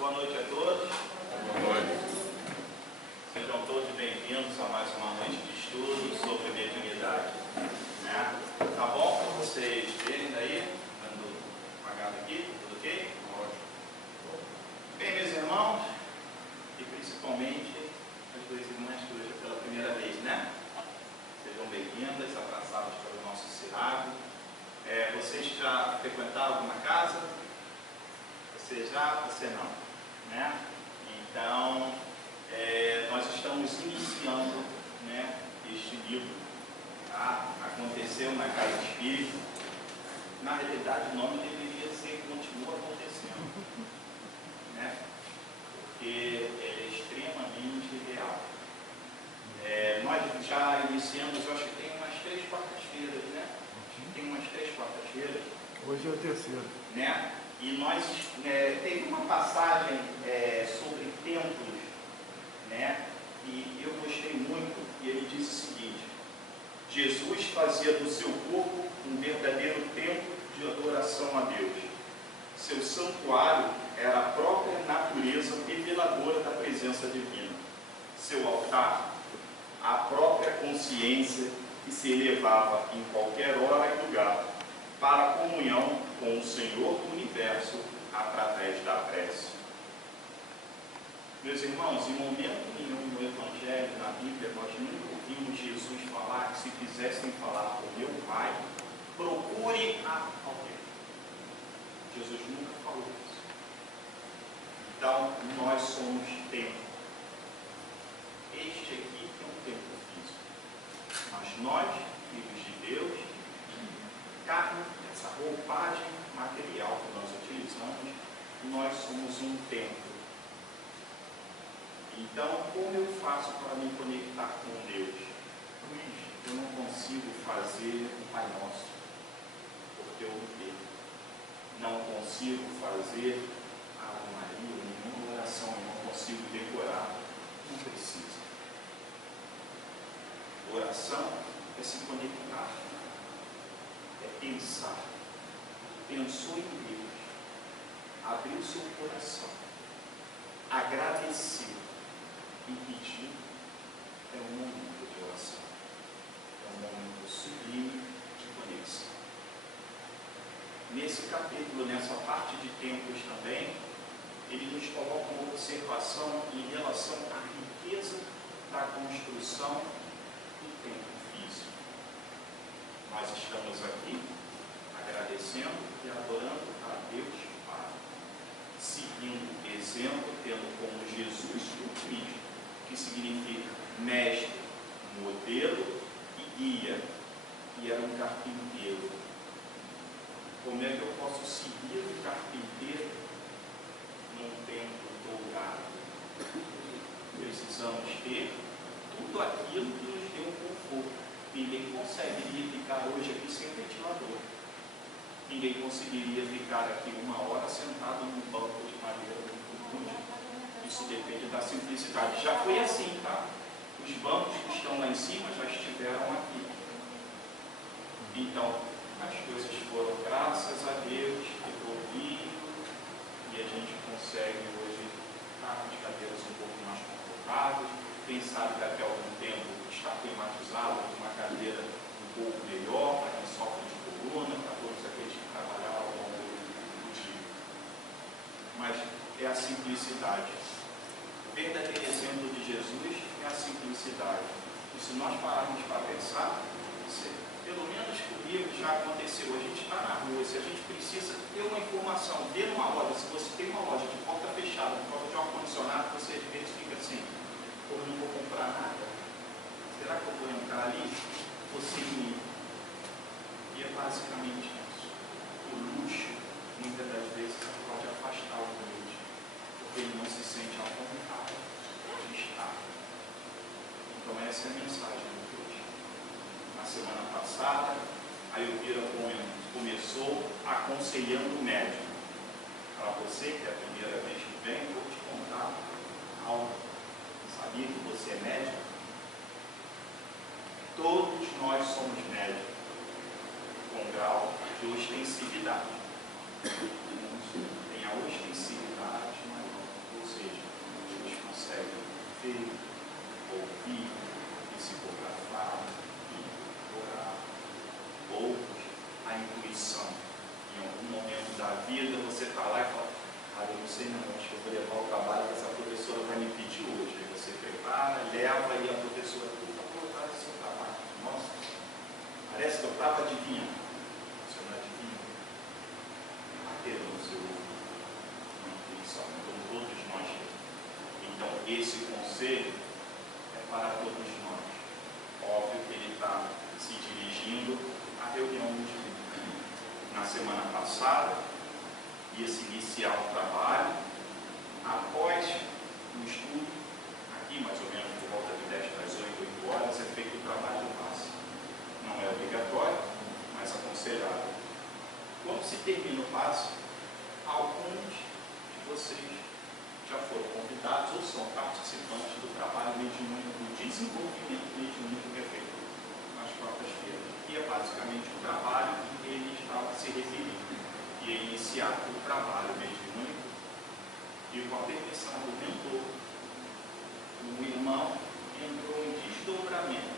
Boa noite a todos. Boa noite. Sejam todos bem-vindos a mais uma noite de estudo sobre mediunidade. Né? Tá bom para vocês verem daí? Dando apagado aqui, tudo ok? Ótimo. Bem, meus irmãos, e principalmente as duas irmãs que hoje é pela primeira vez, né? Sejam bem-vindas, abraçadas pelo nosso Cirado. Vocês já frequentaram alguma casa? Você já, você não, né? Então, nós estamos iniciando, né, este livro, tá? Aconteceu na Casa Espírita. Na realidade, o nome deveria ser Continua Acontecendo, né? Porque ele é extremamente real. Nós já iniciamos, eu acho que tem umas 3 quartas-feiras, né? Tem umas 3 quartas-feiras. Hoje é o terceiro. Né? E nós teve uma passagem sobre templos, né? E eu gostei muito, e ele disse o seguinte: Jesus fazia do seu corpo um verdadeiro templo de adoração a Deus. Seu santuário era a própria natureza reveladora da presença divina. Seu altar, a própria consciência que se elevava em qualquer hora e lugar para a comunhão com o Senhor do Universo através da prece. Meus irmãos, em momento nenhum no Evangelho, na Bíblia, nós nunca ouvimos Jesus falar que se quisessem falar com meu Pai, procure a alguém. Jesus nunca falou isso. Então, nós somos templo. Este aqui é um templo físico. Mas nós, filhos de Deus, carne, essa roupagem material que nós utilizamos, nós somos um templo. Então, como eu faço para me conectar com Deus? Eu não consigo fazer o Pai Nosso, porque eu me perco. Não consigo fazer a Ave Maria, nenhuma oração, eu não consigo decorar. Não precisa. Oração é se conectar. É pensar. Pensou em Deus, abriu seu coração, agradeceu e pediu. É um momento de oração, é um momento sublime de conexão. Nesse capítulo, nessa parte de templos também, ele nos coloca uma observação em relação à riqueza da construção do templo físico. Nós estamos aqui agradecendo e adorando a Deus Pai, seguindo o exemplo, tendo como Jesus o Cristo, que significa mestre, modelo e guia, e era um carpinteiro. Como é que eu posso seguir o carpinteiro num templo dourado? Precisamos ter tudo aquilo que nos dê um conforto. Ninguém conseguiria ficar hoje aqui sem ventilador. Ninguém conseguiria ficar aqui 1 hora sentado num banco de madeira muito rude. Isso depende da simplicidade. Já foi assim, tá? Os bancos que estão lá em cima já estiveram aqui. Então, as coisas foram, graças a Deus, evoluindo, e a gente consegue hoje estar com as cadeiras um pouco mais confortáveis. Quem sabe daqui a algum tempo está climatizado com uma cadeira um pouco melhor, para quem sofre de coluna, para todos aqueles que trabalharam ao longo do dia. Mas é a simplicidade. O verdadeiro exemplo de Jesus é a simplicidade. E se nós pararmos para pensar, pelo menos comigo já aconteceu. A gente está na rua, se a gente precisa ter uma informação, ver uma loja, se você tem uma loja de porta fechada, por causa de um ar-condicionado, você às vezes fica assim: eu não vou comprar nada. Será que eu vou entrar ali? Você me... E é basicamente isso. O luxo, muitas das vezes, pode afastar o humilde, porque ele não se sente à vontade de estar. Então essa é a mensagem de hoje. Na semana passada, a Elvira começou aconselhando o médico. Para você, que é a primeira vez que vem, vou te contar algo. Sabia que você é médico? Todos nós somos médicos, com grau de ostensividade. Tem a ostensividade maior. ver, ouvir, psicografar e orar. Outros, a intuição. Em algum momento da vida você está lá e fala, eu não sei não, acho que eu vou levar o trabalho que essa professora vai me pedir hoje. Aí você prepara, leva e a professora fala, seu trabalho. Nossa, parece que eu estava adivinhando. Você não adivinha? Aquele no seu intuição, como todos nós temos. Então, esse conselho é para todos nós. Óbvio que ele está se dirigindo à reunião de na semana passada, ia se iniciar o trabalho. Após o estudo, aqui mais ou menos por volta de 10 para as 8 horas, é feito o trabalho de passe. Não é obrigatório, mas aconselhável. Quando se termina o passe, alguns de vocês já foram convidados ou são participantes do trabalho mediúnico, do desenvolvimento mediúnico que é feito nas quartas-feiras, que é basicamente o trabalho em que ele estava se referindo. E é iniciar o trabalho mediúnico e com a permissão do mentor, o irmão entrou em desdobramento.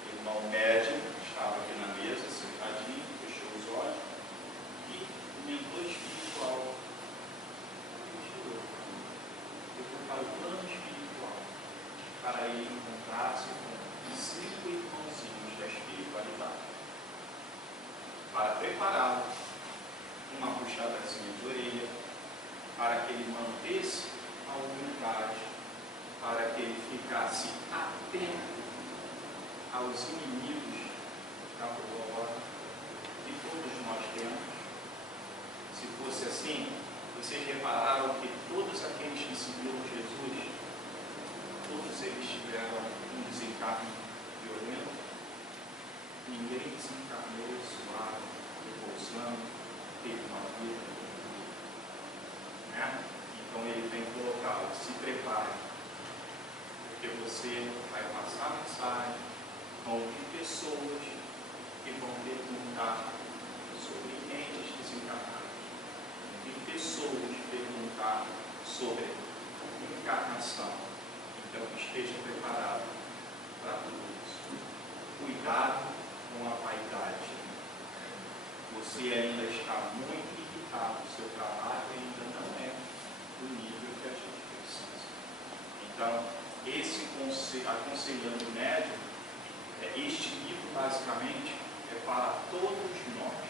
O irmão médium estava aqui na mesa, sentadinho, fechou os olhos, e o mentor espiritual retirou. Eu vou para o plano espiritual, para ele encontrar-se com 5 irmãozinhos da espiritualidade, para prepará-lo, uma puxadazinha de orelha, para que ele mantesse a humildade, para que ele ficasse atento aos inimigos da boa ordem que todos nós temos. Se fosse assim, vocês repararam que todos aqueles que seguiram Jesus, todos eles tiveram um desencarne violento. Ninguém desencarnou suave, repousando, teve uma vida. Né? Então ele vem colocá-lo, se prepare, porque você vai passar a mensagem com pessoas que vão perguntar sobre entes desencarnados, e pessoas perguntar sobre encarnação. Então esteja preparado para tudo isso. Cuidado com a vaidade. Você ainda está muito irritado, o seu trabalho ainda não é do nível que a gente precisa. Então, esse aconselhando médium, este livro basicamente é para todos nós,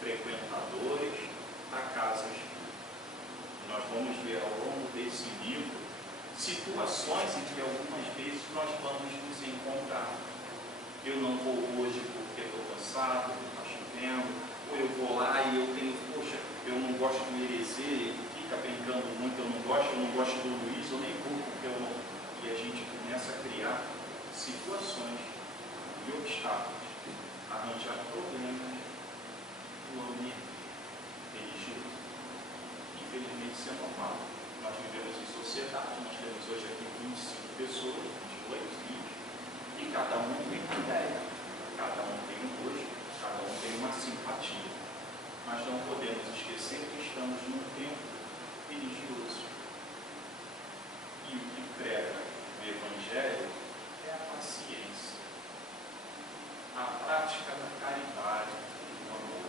frequentadores da casa espírita. Nós vamos ver ao longo desse livro situações em que algumas vezes nós vamos nos encontrar. Eu não vou hoje porque estou cansado, está chovendo, ou eu vou lá e eu tenho, poxa, eu não gosto do Irecê, ele fica brincando muito, eu não gosto do Luiz, eu nem vou porque eu não. E a gente começa a criar situações e obstáculos, arranjar problemas no ambiente religioso. Infelizmente isso é normal. Nós vivemos em sociedade, nós temos hoje aqui 25 pessoas, 28, 20, e cada um tem uma ideia, cada um tem um gosto, cada um tem uma simpatia. Mas não podemos esquecer que estamos num tempo religioso. E o que prega o Evangelho é a paciência, a prática da caridade e do amor.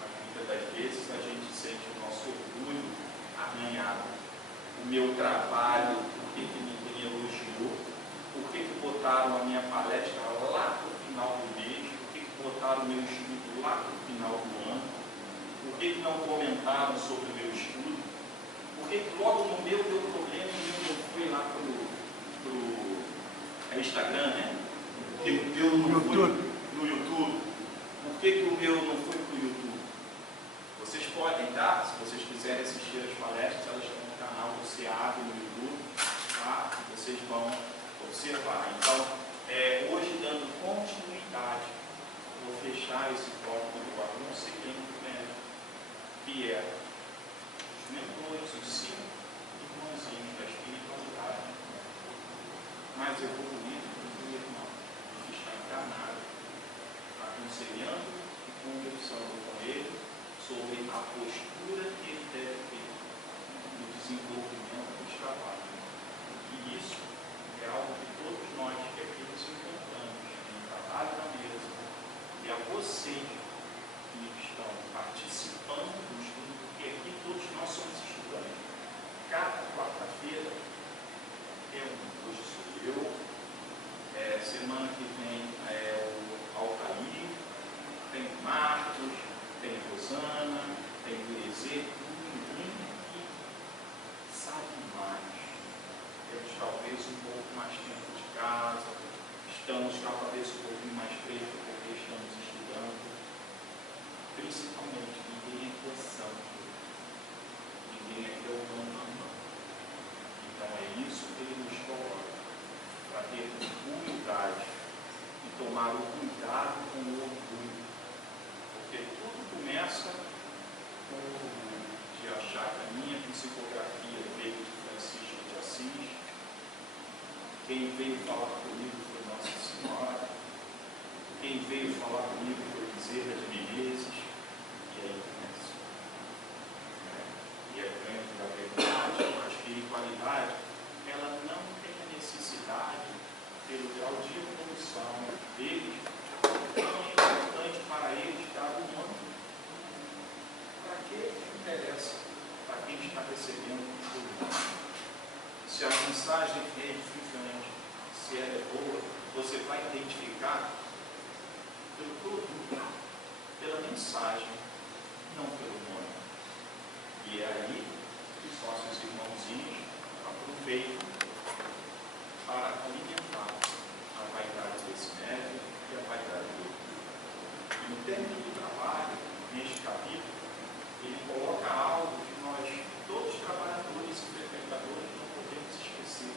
Mas muitas das vezes a gente sente o nosso orgulho arranhado. O meu trabalho, por que ninguém elogiou? Por que botaram a minha palestra lá no final do mês? Por que botaram o meu estudo lá no final do ano? Por que não comentaram sobre o meu estudo? Por que logo no meu deu problema e eu não fui lá pro Instagram, né? Por que o meu não foi no YouTube? Por que o meu não foi para o YouTube? Vocês podem, tá? Se vocês quiserem assistir as palestras, elas estão no canal do SEAB no YouTube, tá? Vocês vão observar. Então, hoje, dando continuidade, vou fechar esse tópico do aconselhamento médico, que é os mentores, os 5 irmãozinhos da espiritualidade, mais evoluído do que o irmão, que está encarnado, aconselhando e conversando com ele sobre a postura que ele deve ter no desenvolvimento dos trabalhos. cuidado com o orgulho, porque tudo começa de achar que a minha psicografia veio de Francisco de Assis, quem veio falar comigo foi Nossa Senhora, quem veio falar comigo foi Bezerra de Menezes, e aí começa. E a verdade, a espiritualidade, ela não tem a necessidade, pelo grau de evolução deles, tão importante para eles dar o nome. Para que interessa? Para quem está recebendo o nome. Se a mensagem é edificante, se ela é boa, você vai identificar pelo produto, pela mensagem, não pelo nome. E é aí que os nossos irmãozinhos aproveitam para alimentar a vaidade desse médium e a vaidade do outro. E no término do trabalho, neste capítulo, ele coloca algo que nós, todos os trabalhadores e frequentadores, não podemos esquecer.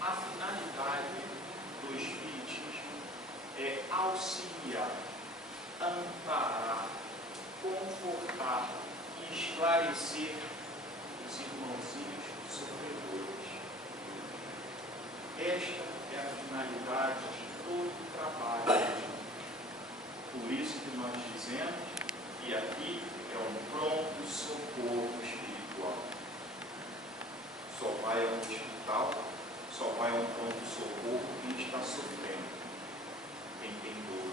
A finalidade do Espiritismo é auxiliar, amparar, confortar e esclarecer os irmãozinhos sofredores. Esta é a finalidade de todo o trabalho. Por isso que nós dizemos que aqui é um pronto socorro espiritual. Só vai ao hospital, só vai a um pronto socorro quem está sofrendo, quem tem dor,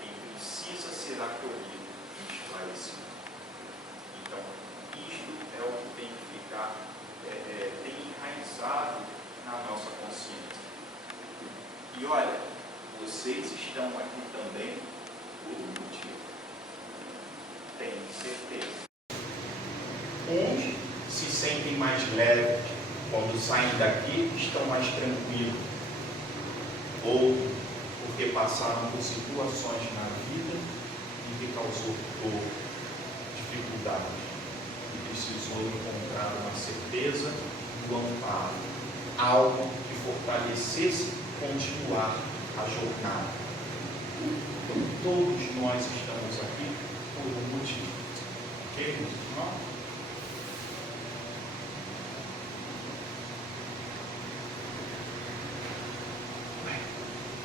quem precisa ser acolhido e esclarecido. Então, isto é o que tem que ficar bem enraizado na nossa consciência. E olha, vocês estão aqui também por um motivo. Tenho certeza. Uns se sentem mais leves, quando saem daqui estão mais tranquilos. Ou porque passaram por situações na vida e que causou dor, dificuldade. E precisou encontrar uma certeza do amparo. Algo que fortalecesse continuar a jornada. Então, todos nós estamos aqui por um motivo. Ok, meus irmãos?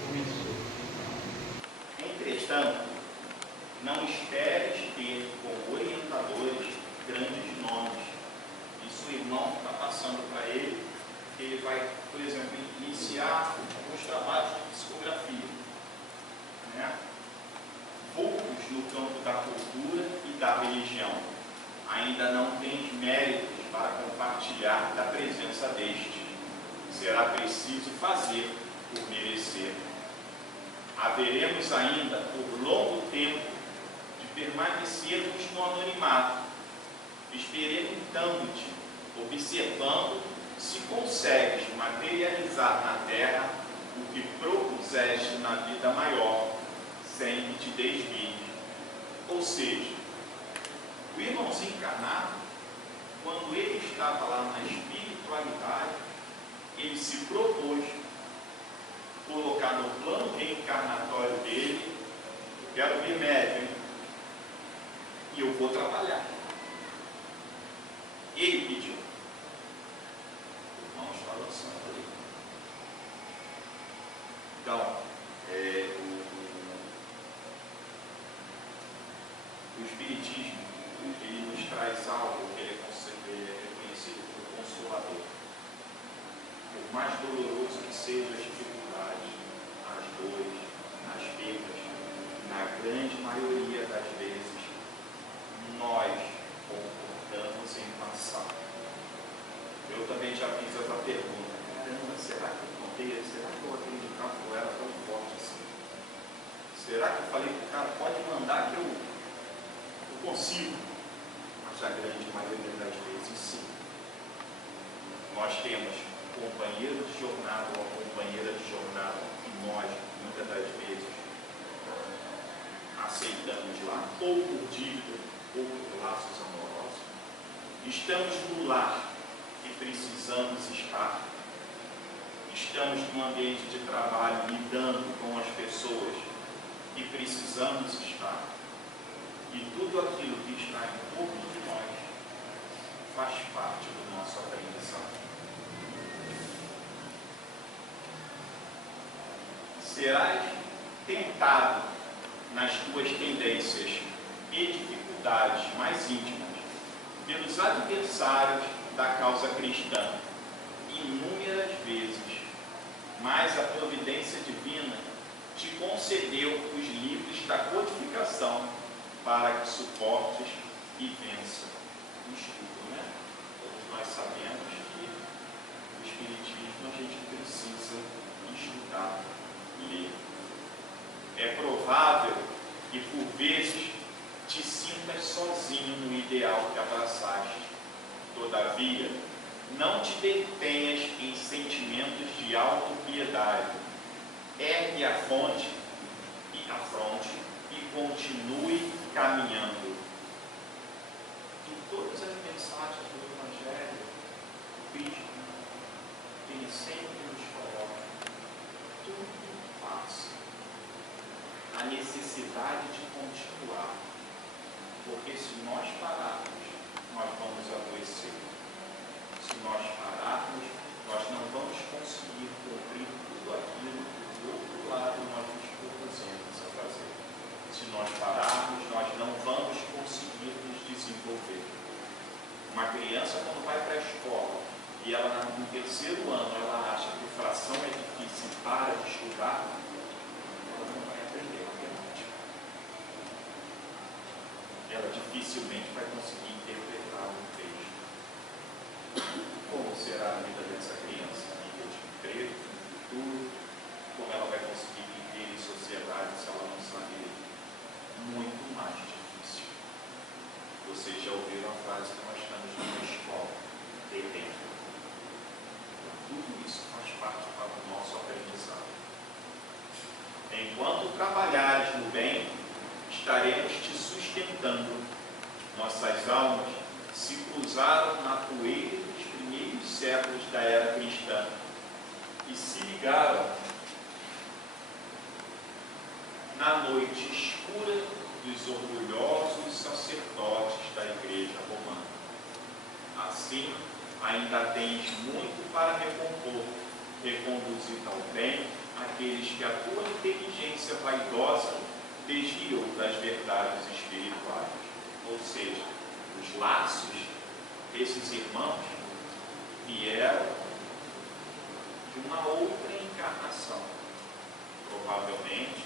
Começou. Entretanto, não esperes ter como orientadores grandes nomes. Isso o irmão está passando para ele, que ele vai, por exemplo, iniciar alguns trabalhos de psicografia. Poucos no campo da cultura e da religião. Ainda não tens méritos para compartilhar da presença deste. Será preciso fazer por merecer. Haveremos ainda por longo tempo de permanecermos no anonimato, experimentando-te, observando se consegues materializar na terra o que propuseste na vida maior, sem que te desvies. Ou seja, o irmãozinho encarnado, quando ele estava lá na espiritualidade, ele se propôs colocar no plano reencarnatório dele: eu quero vir médium e eu vou trabalhar. Ele pediu. O irmão está lançando ali. Então, o Espiritismo, ele nos traz algo que ele é reconhecido como consolador. Por mais doloroso que sejam as dificuldades, as dores, as perdas, na grande maioria das vezes, nós concordamos em passar. Eu também já fiz essa pergunta: caramba, será que eu contei? Será que eu acreditava que eu era tão forte assim? Será que eu falei para o cara, pode mandar que eu consigo? Mas a grande maioria das vezes, sim. Nós temos companheiro de jornada ou companheira de jornada que nós, muitas das vezes, aceitamos lá, ou por dívida, ou por laços amorosos. Estamos no lar que precisamos estar. Estamos num ambiente de trabalho lidando com serás tentado nas tuas tendências e dificuldades mais íntimas pelos adversários da causa cristã inúmeras vezes, mas a providência divina te concedeu os livros da codificação para que suportes e vença o estudo, né? Todos nós sabemos que o Espiritismo a gente precisa estudar, ler. É provável que por vezes te sintas sozinho no ideal que abraçaste. Todavia, não te detenhas em sentimentos de autopiedade. Ergue a fronte e continue caminhando. De todas as mensagens do Evangelho, Cristo, ele sempre nos coloca tudo passa. A necessidade de continuar. Porque se nós pararmos, nós vamos adoecer. Se nós pararmos, nós não vamos conseguir cumprir tudo aquilo que do outro lado nós nos propusemos a fazer. Se nós pararmos, nós não vamos conseguir nos desenvolver. Uma criança, quando vai para a escola e ela no terceiro ano ela acha que fração é difícil e para de estudar, ela não vai aprender matemática. Ela dificilmente vai conseguir interpretar um texto. Como será a vida dessa criança? A nível de emprego, futuro? Como ela vai conseguir viver em sociedade se ela não sabe ler? Muito mais difícil. Vocês já ouviram a frase que nós estamos numa escola terrena. Tudo isso faz parte para o nosso aprendizado. Enquanto trabalhares no bem, estaremos te sustentando. Nossas almas se cruzaram na poeira dos primeiros séculos da era cristã e se ligaram na noite escura dos orgulhosos sacerdotes da Igreja Romana. Assim, ainda tens muito para recompor, reconduzir ao bem aqueles que a tua inteligência vaidosa desviou das verdades espirituais. Ou seja, os laços desses irmãos vieram de uma outra encarnação, provavelmente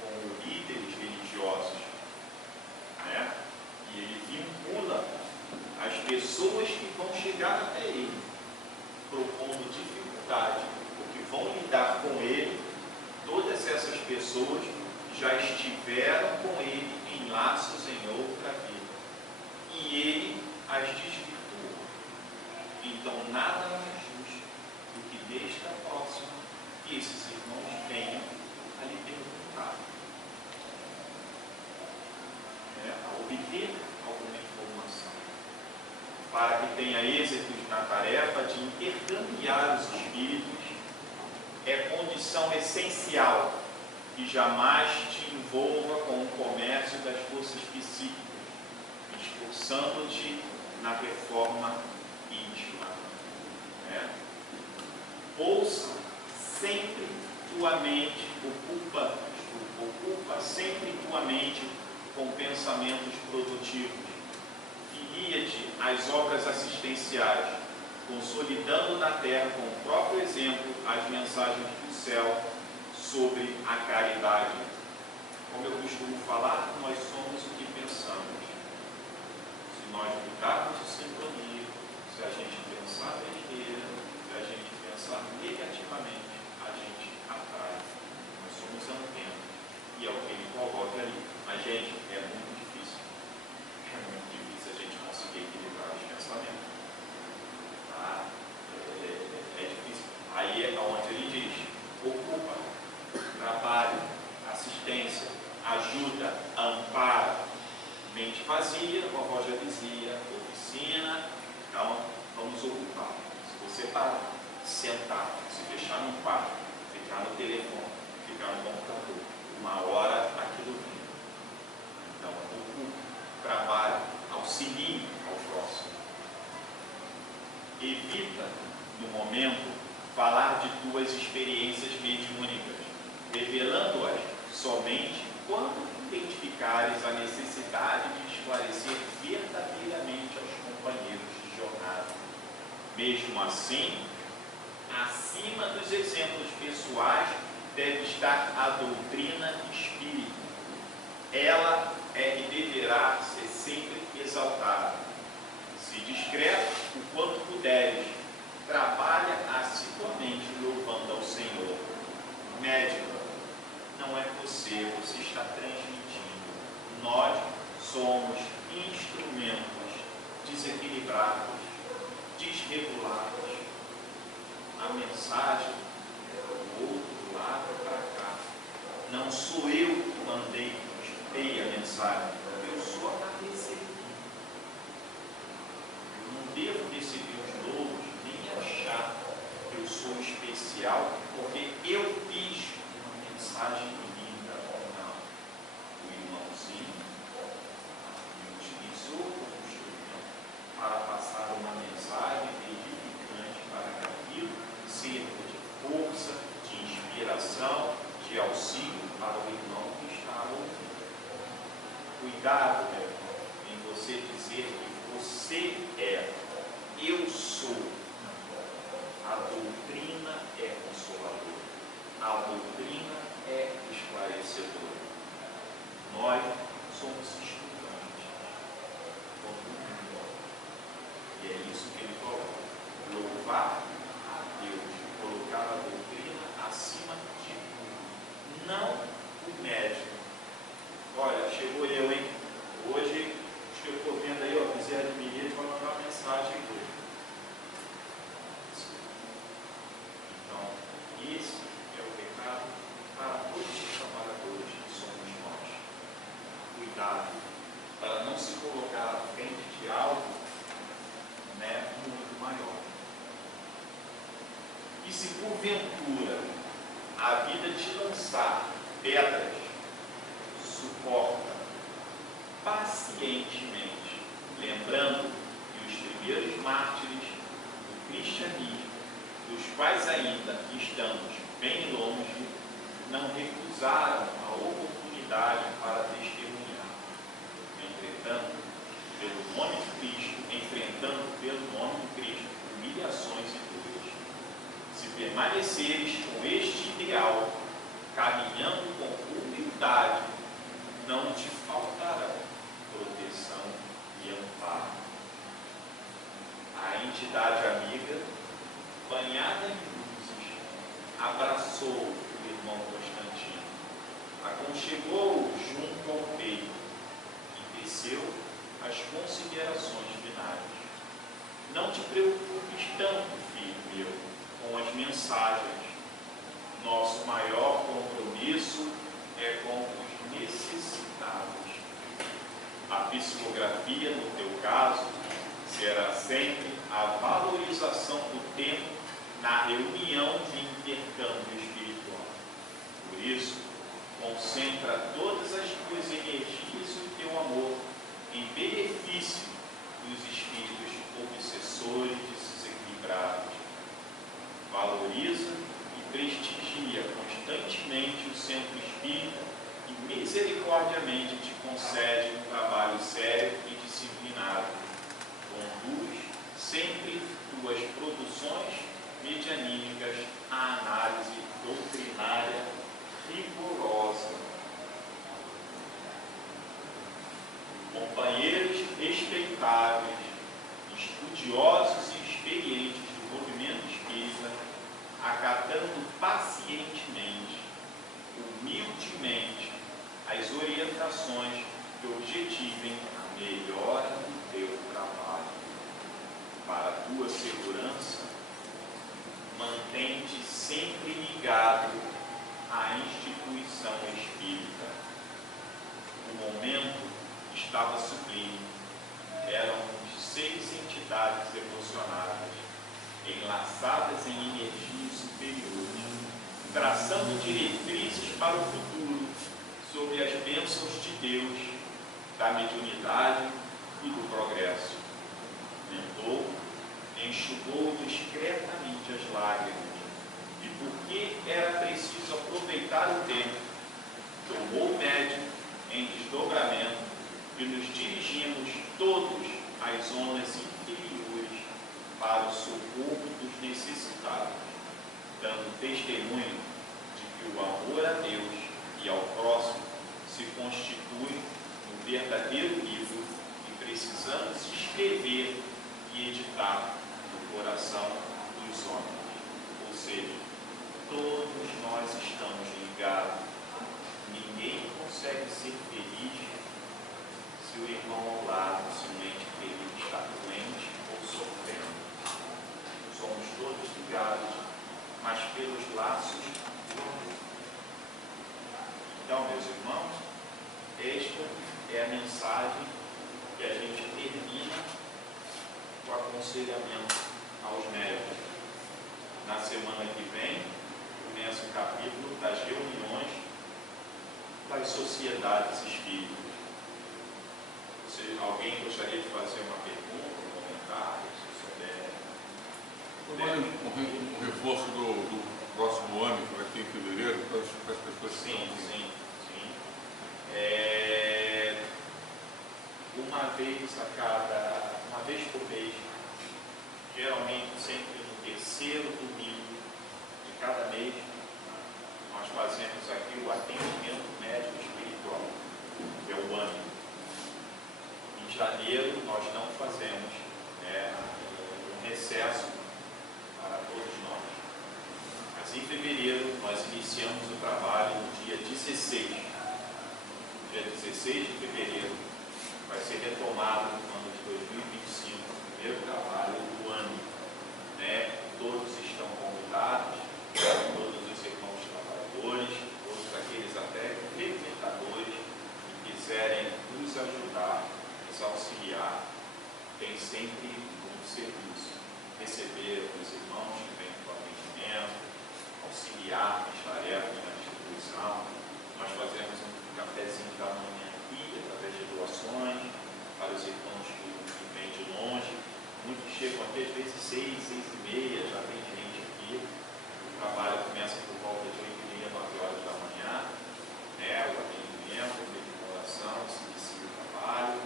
com líderes religiosos, né? E ele vincula as pessoas que vão chegar até ele, propondo dificuldade, porque vão lidar com ele. Todas essas pessoas já estiveram com ele em laços em outra vida, e ele as desvirtua. Então nada mais justo do que desta próxima que esses irmãos venham a lhe perguntar, a obter alguma informação, para que tenha êxito na tarefa de intercambiar os espíritos. É condição essencial que jamais te envolva com o comércio das forças psíquicas, esforçando-te na reforma íntima. Ouça sempre tua mente, ocupa sempre tua mente com pensamentos produtivos. Filia-te às obras assistenciais, consolidando na terra com o próprio exemplo as mensagens do céu sobre a caridade. Como eu costumo falar, nós somos o que pensamos. Se nós mudarmos de sintonia, se a gente pensar besteira, se a gente pensar negativamente, a gente atrai. Nós somos antena. E é o que ele coloca ali. Mas, gente, é muito difícil. É muito difícil a gente conseguir equilibrar os pensamentos. Tá? É difícil. Aí é onde ele diz: ocupa, trabalho, assistência, ajuda, amparo. Mente vazia, a vovó já dizia, oficina. Então, vamos ocupar. Se você parar, sentar, se fechar num quarto, ficar no telefone, ficar no computador, uma hora aquilo vem. Então, ocupa, trabalho, auxilie ao próximo. Evita, no momento, falar de tuas experiências mediúnicas. Mesmo assim, acima dos exemplos pessoais deve estar a doutrina espírita. Ela é que deverá ser sempre exaltada. Se discreto o quanto puderes, trabalha assiduamente louvando ao Senhor. Médico, não é você está transmitindo. Nós somos instrumentos desequilibrados, desregulados. A mensagem é do outro lado para cá. Não sou eu que mandei, que espei a mensagem. Eu só a recebi. Eu não devo receber os louros, nem achar que eu sou especial, porque eu fiz uma mensagem linda. Não. O irmãozinho me utilizou como instrumento para passar uma mensagem edificante para que aquilo sirva de força, de inspiração, de auxílio para o irmão que está ouvindo. Cuidado, meu irmão, em você dizer que você é, eu sou. A doutrina é consoladora. A doutrina é esclarecedora. Nós somos estudantes. E é isso que ele coloca. Louvar a Deus, colocar a doutrina acima de tudo. Não o médico. Olha, chegou eu, hein? Hoje, acho que eu estou vendo aí, ó, Bezerra de Menezes vai mandar uma mensagem aqui. Então, esse é o recado para todos os trabalhadores que somos nós. Cuidado para não se colocar à frente de algo, né, muito maior. E se porventura a vida te lançar pedras, suporta pacientemente, lembrando que os primeiros mártires do cristianismo, dos quais ainda estamos bem longe, não recusaram a oportunidade para testemunhar. Enfrentando pelo nome de Cristo, humilhações e dores. Se permaneceres com este ideal, caminhando com humildade, não te faltarão proteção e amparo. A entidade amiga, banhada em luzes, abraçou o irmão Constantino, aconchegou-o junto ao peito e teceu as considerações finais. Não te preocupes tanto, filho meu, com as mensagens. Nosso maior compromisso é com os necessitados. A psicografia, no teu caso, será sempre a valorização do tempo na reunião de intercâmbio espiritual. Por isso, concentra todas as tuas energias e o teu amor em benefício dos espíritos obsessores desequilibrados. Valoriza e prestigia constantemente o centro espírita e misericordiamente te concede um trabalho sério e disciplinado. Conduz sempre tuas produções medianímicas à análise doutrinária rigorosa. Companheiros respeitáveis, estudiosos e experientes do movimento espírita, acatando pacientemente, humildemente, as orientações que objetivem a melhora do teu trabalho. Para a tua segurança, mantém-te sempre ligado à instituição espírita. O momento estava sublime. Eram 6 entidades emocionadas, enlaçadas em energias superiores, traçando diretrizes para o futuro sobre as bênçãos de Deus, da mediunidade e do progresso. Mentor enxugou discretamente as lágrimas e, porque era preciso aproveitar o tempo, tomou o médium em desdobramento e nos dirigimos todos às zonas inferiores para o socorro dos necessitados, dando testemunho de que o amor a Deus e ao próximo se constitui no verdadeiro livro e precisamos escrever e editar no coração dos homens. Ou seja, todos nós estamos ligados. Ninguém consegue ser feliz se o irmão ao lado, se o ente querido está doente ou sofrendo. Somos todos ligados, mas pelos laços do amor. Então, meus irmãos, esta é a mensagem que a gente termina com o aconselhamento aos médicos. Na semana que vem, começa o capítulo das reuniões das sociedades espíritas. Se alguém gostaria de fazer uma pergunta, um comentário, se souber. Um reforço do próximo ano, que vai ter em fevereiro, para as pessoas que Sim. Uma vez por mês, geralmente sempre no terceiro domingo de cada mês, nós fazemos aqui o atendimento médico espiritual, que é o ano. Em janeiro nós não fazemos um recesso para todos nós. Mas em fevereiro nós iniciamos o trabalho no dia 16. Dia 16 de fevereiro vai ser retomado no ano de 2025, o primeiro trabalho do ano. Todos estão convidados, todos os irmãos trabalhadores, todos aqueles até frequentadores que quiserem nos ajudar, nos auxiliar, tem sempre um serviço. Receber os irmãos que vêm para o atendimento, auxiliar nas tarefas na distribuição. Nós fazemos um cafezinho da manhã aqui, através de doações, para os irmãos que vêm de longe. Muitos chegam até às vezes 6h30, já tem gente aqui. O trabalho começa por volta de 8h30, 9h da manhã. O atendimento, a oração, se inicia o trabalho.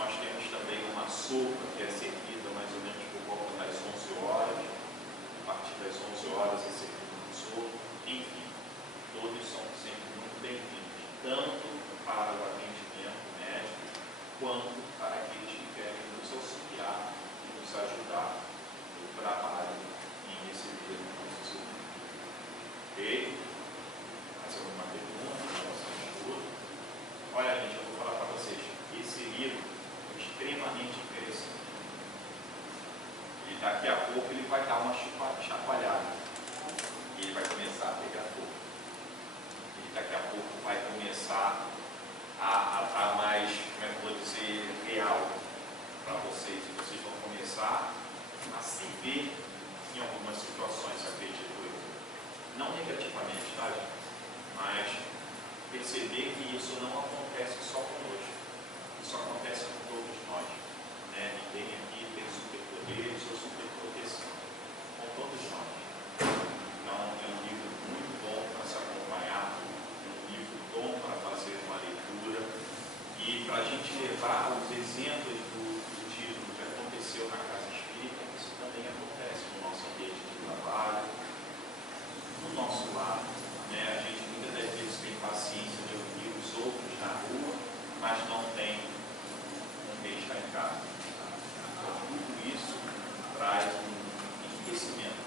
Nós temos também uma sopa que é servida mais ou menos por volta das 11 horas. A partir das 11 horas é servida uma sopa. Enfim, todos são sempre muito bem-vindos, tanto para o atendimento médico, quanto para aqueles que querem nos auxiliar e nos ajudar no trabalho em receber o nosso serviço. Ok? Mais alguma pergunta em relação ao estudo? Olha, gente, eu vou falar para vocês. Esse livro é extremamente interessante. E daqui a pouco ele vai dar uma chacoalhada. E ele vai começar a pegar fogo. E daqui a pouco vai começar a estar mais, como é que eu vou dizer, real para vocês. E vocês vão começar a se ver em algumas situações, acredito eu. Não negativamente, tá, gente? Mas perceber que isso não acontece só conosco. Isso acontece com todos nós. Ninguém aqui tem superpoderes ou superproteção. Com todos nós. Então, é um livro muito bom para se acompanhar, um livro bom para fazer uma leitura e para a gente levar os exemplos do título que aconteceu na Casa Espírita. Isso também acontece no nosso ambiente de trabalho, no nosso lar. A gente muitas das vezes tem paciência de ouvir os outros na rua, mas não tem com quem está em casa. Então, tudo isso traz um enriquecimento,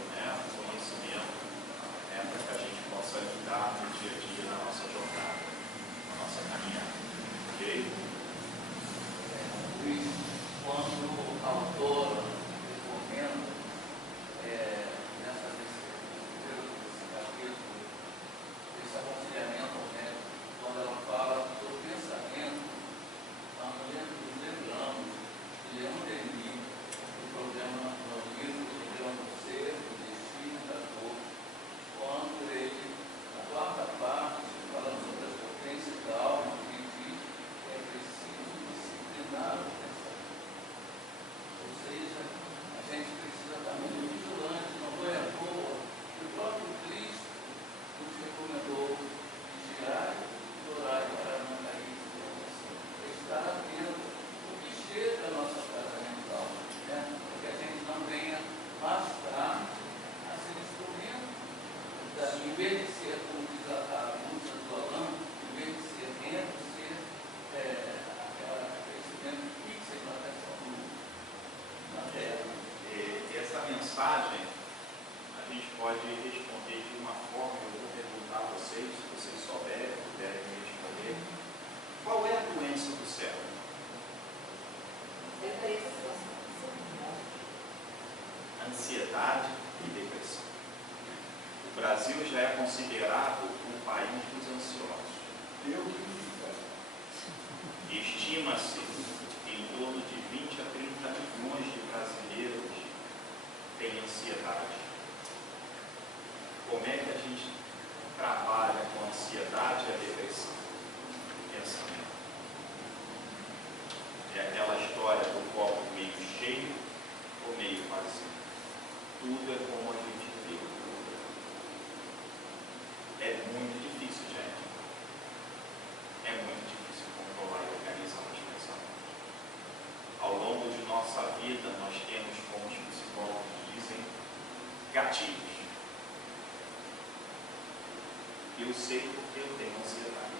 sei porque eu tenho ansiedade.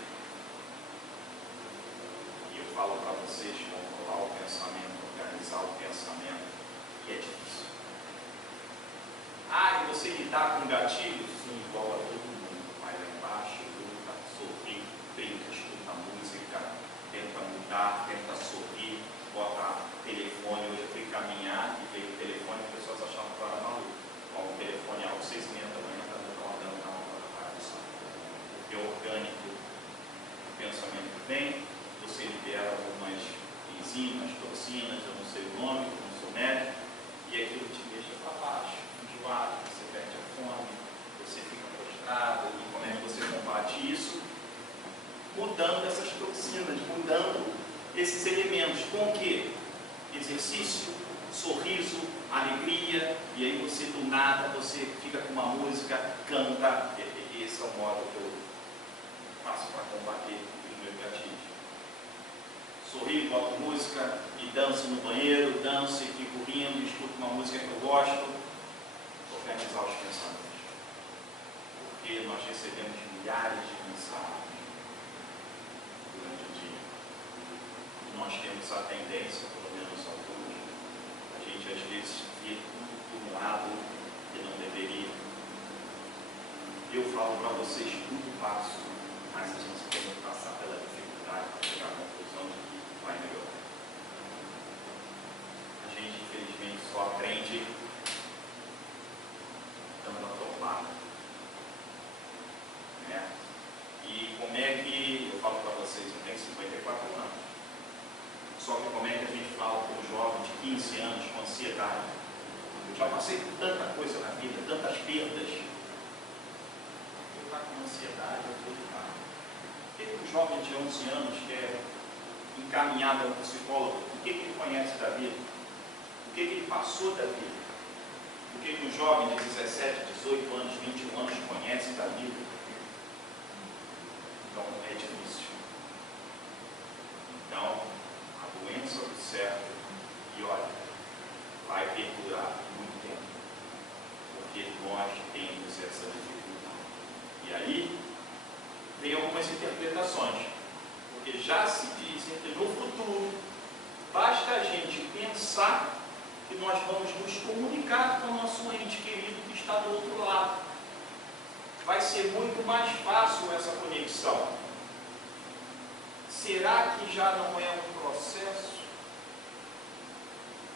E eu falo para vocês controlar o pensamento, organizar o pensamento, e é difícil. E você lidar com gatilhos? Sim, igual a todo mundo. Vai lá embaixo, luta, sorri, brinca, escuta música, tenta mudar, tenta sorrir, bota telefone. Hoje eu fui caminhar e veio o telefone, as pessoas achavam que eu era maluco. O telefone é às 6h30 da manhã, está acordando na hora da tradução. Porque é orgânico, o pensamento vem, você libera algumas enzimas, toxinas, eu não sei o nome, eu não sou médico, e aquilo te deixa para baixo, enjoado, você perde a fome, você fica prostrado. E como é que você combate isso? Mudando essas toxinas, mudando esses elementos. Com o quê? Exercício, sorriso, alegria, e aí você do nada, você fica com uma música, canta. Esse é o modo que eu faço para combater os meus gatilhos. Sorri, boto música e danço no banheiro, danço e fico rindo, escuto uma música que eu gosto. Organizar os pensamentos. Porque nós recebemos milhares de mensagens durante o dia. E nós temos a tendência, pelo menos alguns, a gente às vezes vê tudo por um lado que não deveria. Eu falo para vocês, tudo passo, mas a gente tem que passar pela dificuldade para chegar à conclusão de que vai melhorar. A gente, infelizmente, só aprende dando a tomada. Né? E como é que, eu falo para vocês, eu tenho 54 anos. Só que como é que a gente fala com um jovem de 15 anos com ansiedade? Eu já passei por tanta coisa na vida, tantas perdas. Eu estou com ansiedade, eu estou ligado. Por que um jovem de 11 anos que é encaminhado a um psicólogo, o que ele conhece da vida? O que ele passou da vida? O que um jovem de 17, 18 anos, 21 anos conhece da vida? Então é difícil. Então, a doença do certo, e olha, vai perdurar muito tempo, porque nós temos essa dificuldade. E aí, tem algumas interpretações, porque já se dizem que no futuro, basta a gente pensar que nós vamos nos comunicar com o nosso ente querido que está do outro lado. Vai ser muito mais fácil essa conexão. Será que já não é um processo?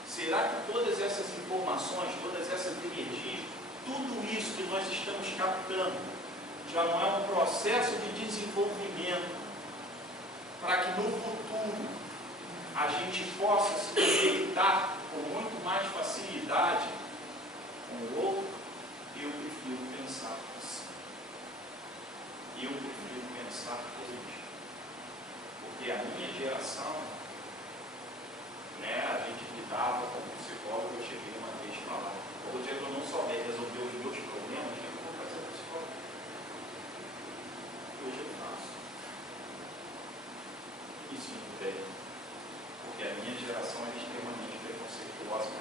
Será que todas essas informações, todas essas energias, tudo isso que nós estamos captando, já não é um processo de desenvolvimento para que no futuro a gente possa se conectar com muito mais facilidade com o outro? Eu prefiro pensar assim. Eu prefiro pensar positivo. Porque a minha geração, né, a gente lidava com o psicólogo. Eu cheguei uma vez e falava: o dia que eu não souber resolver os meus problemas, eu vou fazer psicólogo. Hoje eu faço. E sinto bem. Porque a minha geração é extremamente preconceituosa.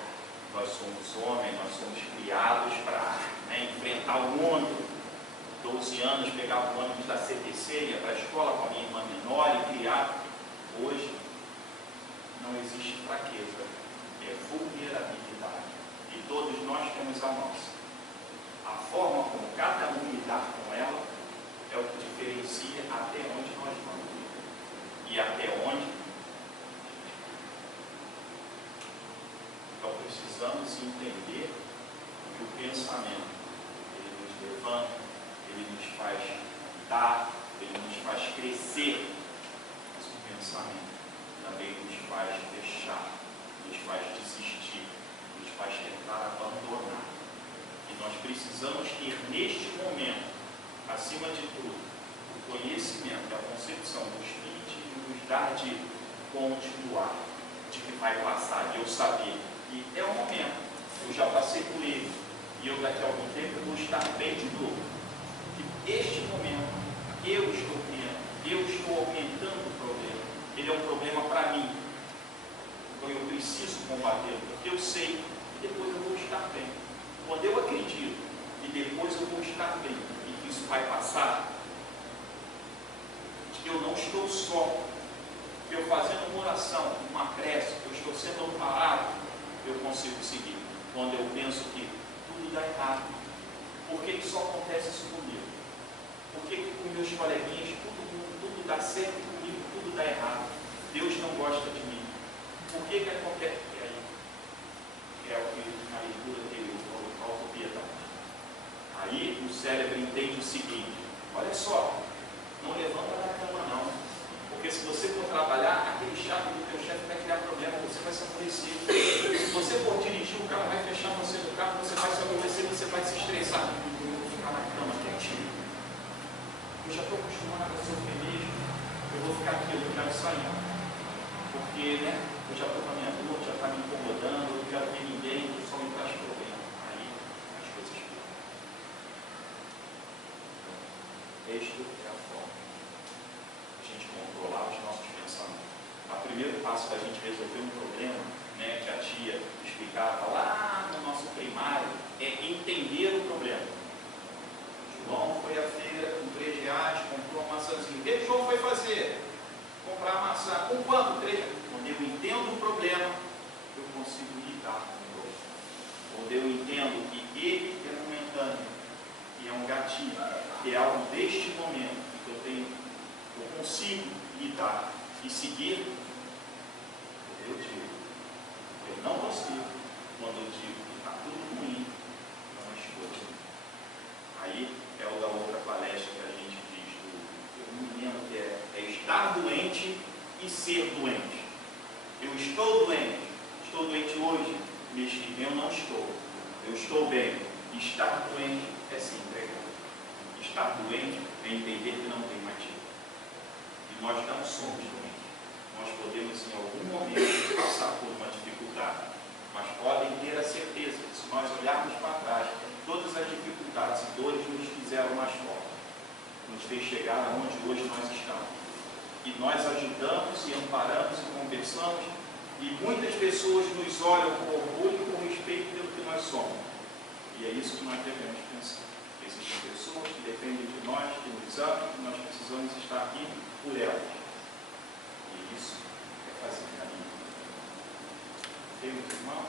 Nós somos homens, nós somos criados para enfrentar o mundo. 12 anos, pegava o ônibus da CTC, ia para a escola com a minha irmã menor e criar. Hoje, não existe fraqueza, é vulnerabilidade. E todos nós temos a nossa. A forma como cada um lidar com ela é o que diferencia até onde nós vamos. E até onde. Então precisamos entender que o pensamento, ele nos levanta, ele nos faz dar, ele nos faz crescer, mas o pensamento também nos faz deixar, nos faz desistir, nos faz tentar abandonar. E nós precisamos ter neste momento, acima de tudo, o conhecimento, a concepção do Espírito e nos dar de continuar, de que vai passar, de eu saber. E é um momento, eu já passei por ele, e eu daqui a algum tempo eu vou estar bem de novo. Este momento, eu estou criando, eu estou aumentando o problema. Ele é um problema para mim. Então eu preciso combatê-lo, porque eu sei que depois eu vou estar bem. Quando eu acredito que depois eu vou estar bem e que isso vai passar, eu não estou só. Eu fazendo uma oração, uma prece, eu estou sendo amparado, eu consigo seguir. Quando eu penso que tudo dá errado, por que só acontece isso comigo? Por que com meus coleguinhas tudo dá certo comigo, tudo dá errado? Deus não gosta de mim. Por que acontece? E aí, é o que na leitura dele, a autopiedade. Aí o cérebro entende o seguinte: olha só, não levanta da cama não. Porque se você for trabalhar, aquele chato do teu chefe vai criar problema, você vai se aborrecer. Se você for dirigir o carro, vai fechar você no carro, você vai se aborrecer, você vai se estressar. Eu vou ficar na cama quietinho. Eu já estou acostumado a ser feliz, eu vou ficar aqui, eu não quero sair. Porque, né, eu já estou com a minha dor, já está me incomodando, eu não quero ver ninguém, que só me traz problema. Aí as coisas ficam. Esta é a forma de a gente controlar os nossos pensamentos. O primeiro passo da gente resolver um problema, né, que a tia explicava lá no nosso primário, é entender o problema. João foi à feira com R$3, comprou uma maçãzinha. O que João foi fazer? Comprar maçã. Com quanto? 3. Quando eu entendo o problema, eu consigo lidar com o problema. Quando eu entendo que ele é momentâneo, que é um gatilho, que é algo deste momento, que eu consigo lidar e seguir, eu digo. Eu não consigo quando eu digo que está tudo ruim, é uma escolha. Aí é o da outra palestra que a gente diz, eu não me lembro que é estar doente e ser doente. Eu estou doente hoje, eu não estou. Eu estou bem. Estar doente é se entregar. Estar doente é entender que não tem mais jeito. E nós não somos doentes. Nós podemos em algum momento passar por uma dificuldade, mas podem ter a certeza que se nós olharmos para trás, todas as dificuldades e dores nos fizeram mais fortes, nos fez chegar aonde hoje nós estamos. E nós ajudamos e amparamos e conversamos, e muitas pessoas nos olham com orgulho e com respeito pelo que nós somos. E é isso que nós devemos pensar. Existem pessoas que dependem de nós, que nos amam, que nós precisamos estar aqui por elas. E isso é fazer caminho. Tem muito irmão?